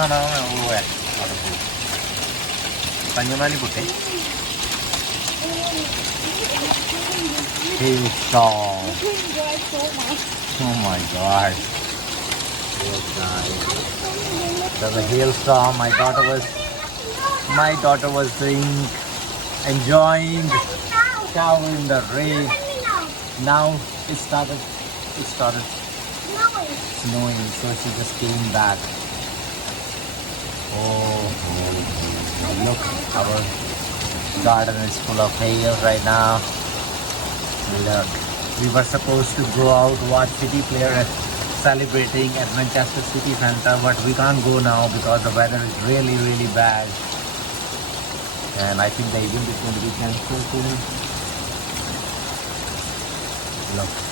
No, no, no, where? Kanyamani putte. Hailstorm. Oh my god. Yes, guys. There's a hailstorm. My daughter was enjoying cow in the rain. Now it started snowing, so she just came back. Oh, look, our garden is full of hail right now. Look, we were supposed to go out watch City player celebrating at Manchester City Center, but we can't go now because the weather is really, really bad. And I think the event is going to be cancelled soon. Look.